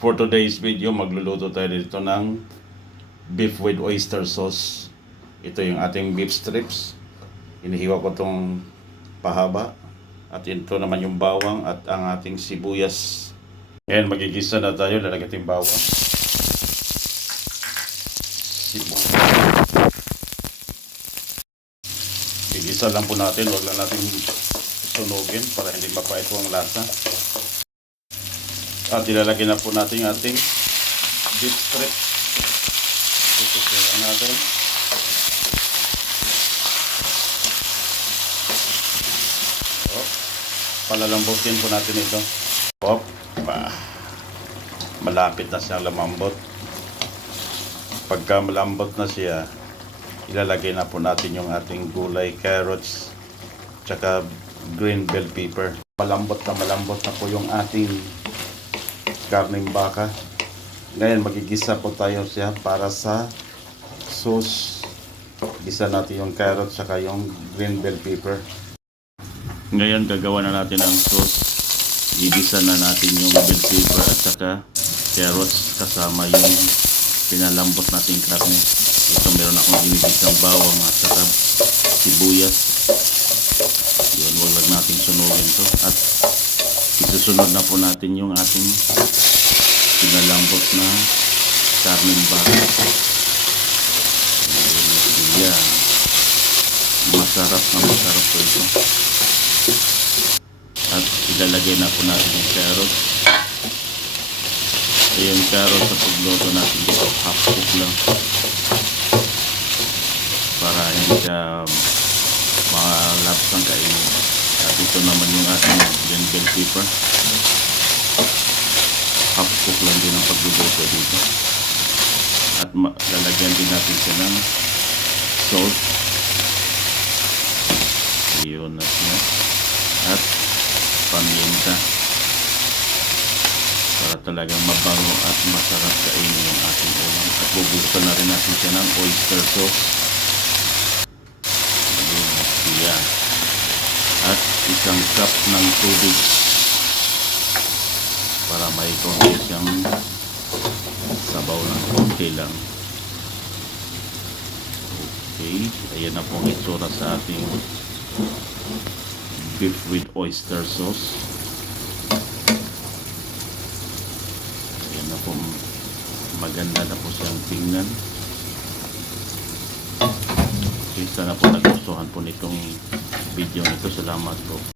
For today's video, magluluto tayo dito ng beef with oyster sauce. Ito yung ating beef strips. Inihiwa ko itong pahaba. At ito naman yung bawang at ang ating sibuyas. Ngayon, magigisa na tayo. Lalagyan natin bawang. Sibuyas. Gigisa lang po natin. Huwag lang natin sunugin para hindi mapait po ang lasa. At ilalagay na po natin yung ating beef strip. Sususulan natin. Palalambutin po natin ito. Malapit na siyang lumambot. Pagka malambot na siya, ilalagay na po natin yung ating gulay, carrots, tsaka green bell pepper. Malambot na po yung ating karning baka. Ngayon magigisa po tayo siya para sa sauce. Gisa natin yung carrot saka yung green bell pepper. Ngayon gagawa na natin ang sauce. Igisa na natin yung bell pepper at saka carrots kasama yung pinalambot nating karne. Ito meron akong ginigisang bawang at saka sibuyas. Yun, wag lang natin sunugin to. At isusunod na po natin yung ating pinalambot na karning baka. Yan. Masarap po ito. At ilalagay na po natin yung carrot. Yung carrot sa pagluto natin dito, half cook lang. Para hindi siya malapsang kainin. At ito naman yung ating green bell pepper. Half cook lang din ang pagluluto dito. At lalagyan din natin siya ng salt. Iyon na siya. At paminta. Para talagang mabango at masarap kainin yung ating ulam. At bubusan na rin natin siya ng oyster sauce. Iyon na siya. At isang cup ng tubig. Para may konti siyang sabaw ng konti lang. Okay, ayan na pong itsura sa ating beef with oyster sauce. Ayan na po, maganda na po siyang tingnan. Okay, sana po nagustuhan po nitong video nito. Salamat po.